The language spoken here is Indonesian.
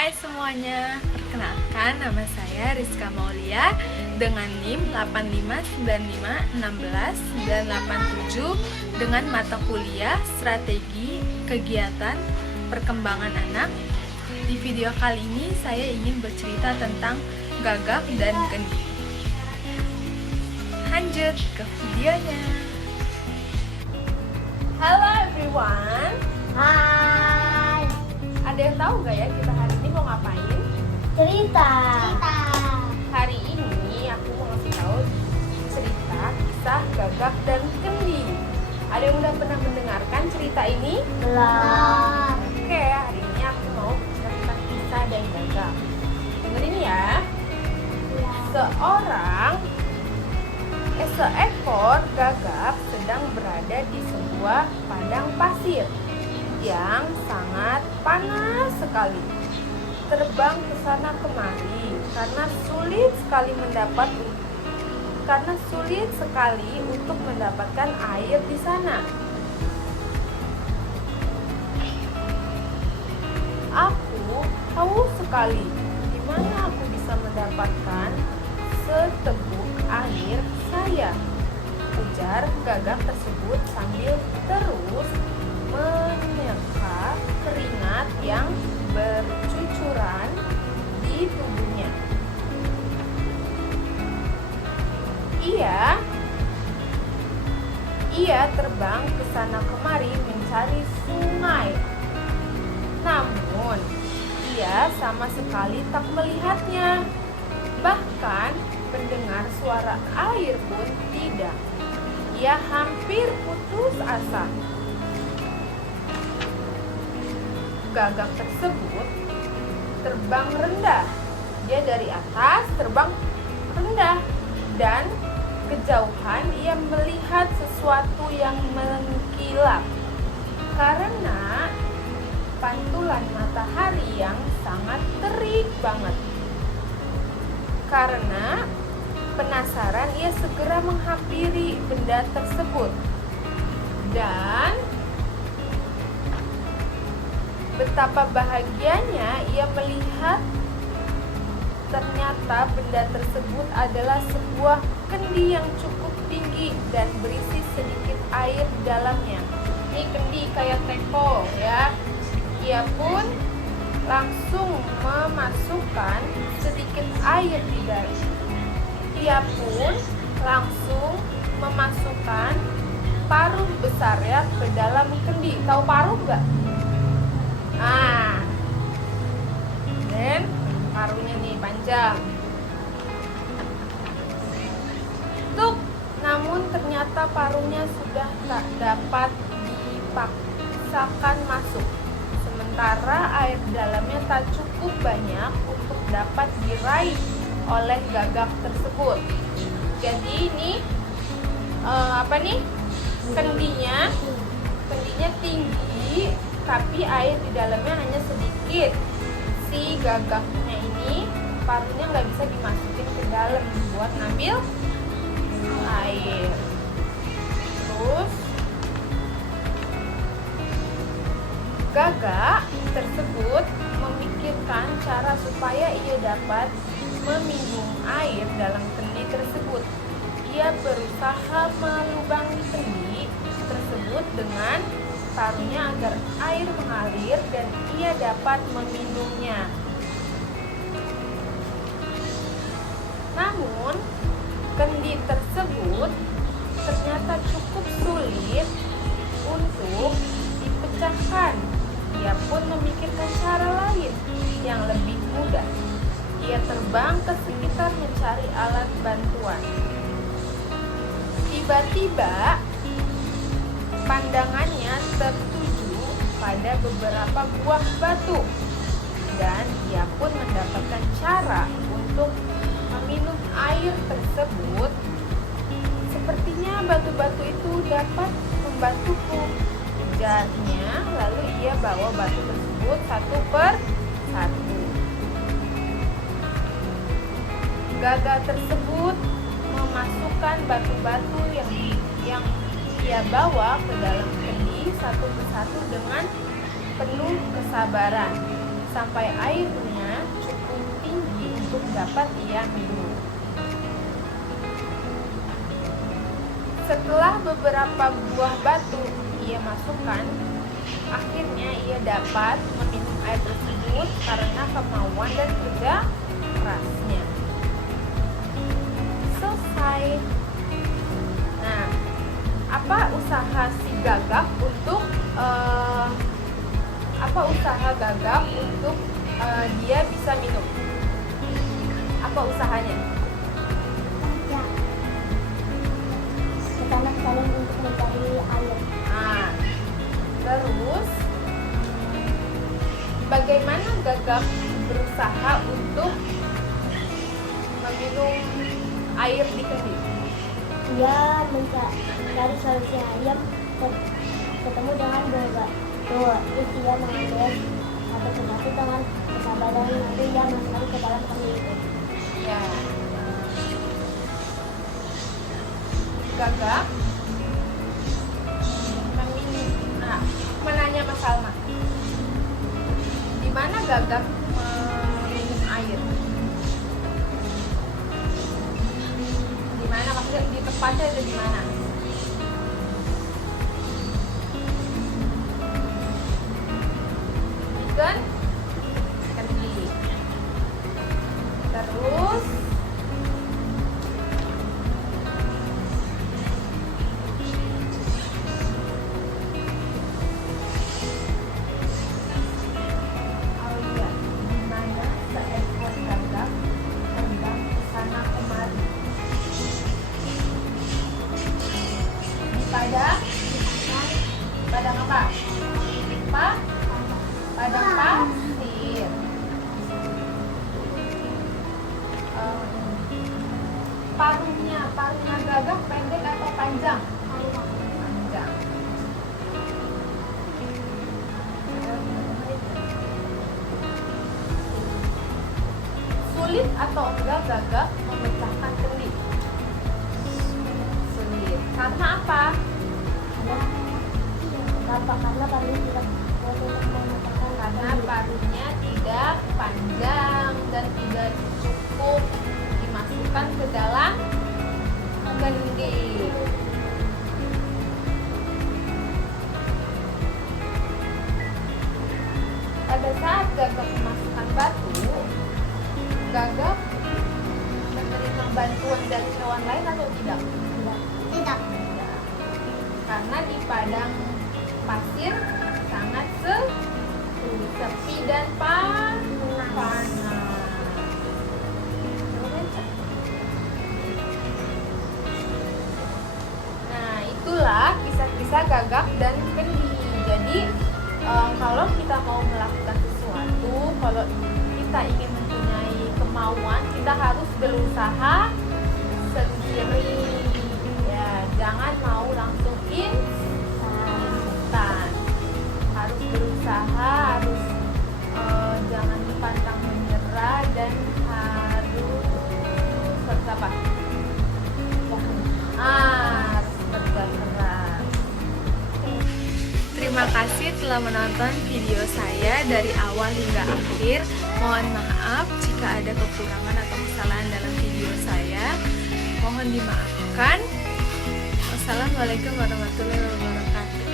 Hai semuanya, perkenalkan nama saya Rizka Maulia dengan NIM 859516 dengan mata kuliah Strategi Kegiatan Perkembangan Anak. Di video kali ini saya ingin bercerita tentang gagak dan kendi. Lanjut ke videonya. Halo everyone. Hai, Ada yang tahu gak ya kita hari ini mau ngapain? cerita. Hari ini aku mau ngasih tahu cerita kisah gagak dan kendi. Ada yang udah pernah mendengarkan cerita ini? Belum. Oke, hari ini aku mau cerita tentang kisah dan gagak. Dengerin ya. Seekor gagak sedang berada di sebuah padang pasir yang sangat panas sekali. Terbang ke sana kemari karena sulit sekali untuk mendapatkan air di sana. Aku haus sekali. Di mana aku bisa mendapatkan seteguk air saya? Ujar gagak tersebut sambil terus menyeka keringat yang bercucuran di tubuhnya. Ia terbang ke sana kemari mencari sungai. Namun, ia sama sekali tak melihatnya. Bahkan mendengar suara air pun tidak. Ia hampir putus asa. Gagak tersebut terbang rendah. Dia dari atas terbang rendah dan kejauhan ia melihat sesuatu yang mengkilap karena pantulan matahari yang sangat terik banget. Karena penasaran, ia segera menghampiri benda tersebut dan betapa bahagianya ia melihat ternyata benda tersebut adalah sebuah kendi yang cukup tinggi dan berisi sedikit air di dalamnya. Ini kendi kayak teko ya. Ia pun langsung memasukkan sedikit air di dalamnya. Ia pun langsung memasukkan paruh besarnya ke dalam kendi. Tahu paruh nggak? Dan paruhnya nih panjang. Namun ternyata paruhnya sudah tak dapat dipaksakan masuk. Sementara air di dalamnya tak cukup banyak untuk dapat diraih oleh gagak tersebut. Jadi ini kendinya tinggi, tapi air di dalamnya hanya sedikit. Si gagaknya ini paruhnya nggak bisa dimasukin ke dalam buat ngambil air. Terus gagak tersebut memikirkan cara supaya ia dapat meminum air dalam kendi tersebut. Ia berusaha melubangi kendi tersebut dengan paruhnya agar air mengalir dan ia dapat meminumnya. Namun, kendi tersebut ternyata cukup sulit untuk dipecahkan. Ia pun memikirkan cara lain yang lebih mudah. Ia terbang ke sekitar mencari alat bantuan. Tiba-tiba pandangannya tertuju pada beberapa buah batu dan ia pun mendapatkan cara untuk meminum air tersebut. Sepertinya batu-batu itu dapat membantuku, ujarnya. Lalu ia bawa batu tersebut satu per satu. Gagak tersebut memasukkan batu-batu yang ia bawa ke dalam kendi satu persatu dengan penuh kesabaran. sampai airnya cukup tinggi untuk dapat ia minum. Setelah beberapa buah batu ia masukkan, akhirnya ia dapat meminum air tersebut karena kemauan dan kerja kerasnya. Selesai. Nah, apa usaha si Gagak untuk dia bisa minum? Apa usahanya? Ya. Pertama sekali untuk mencari air. Nah, terus bagaimana Gagak berusaha untuk meminum air di kendi? Dia mencari solusinya. Dia ketemu dengan Gagak. Terus dia mengambil satu dengan kesabaran, nanti dia masukkan ke dalam kendi itu. Ya. Gagak menanya Mas Salma, di mana Gagak meminum air? Di mana, maksudnya di tempatnya ada di mana? Kan kendi. Terus di mana seekor gagak terbang ke sana kemari. Di padang apa? Padang pasir. Paruhnya Gagak pendek atau panjang? Panjang. Sulit atau enggak Gagak memecahkan kendi? Sulit. Karena apa? Karena kami tidak memecahkan Karena paruhnya tidak panjang dan tidak cukup dimasukkan ke dalam kendi. Pada saat Gagak memasukkan batu, Gagak menerima bantuan dari hewan lain atau tidak? Tidak. Karena di padang pasir sangat sepi dan panas. Nah, itulah kisah-kisah Gagak dan kendi. Jadi kalau kita mau melakukan sesuatu, kalau kita ingin mempunyai kemauan, kita harus berusaha sendiri. Ya, jangan mau langsung instan. Harus berusaha, harus jangan pantang menyerah dan harus apa? Harus kerja keras. Terima kasih telah menonton video saya dari awal hingga akhir. Mohon maaf jika ada kekurangan atau kesalahan dalam video saya. Mohon dimaafkan. Wassalamualaikum warahmatullahi wabarakatuh.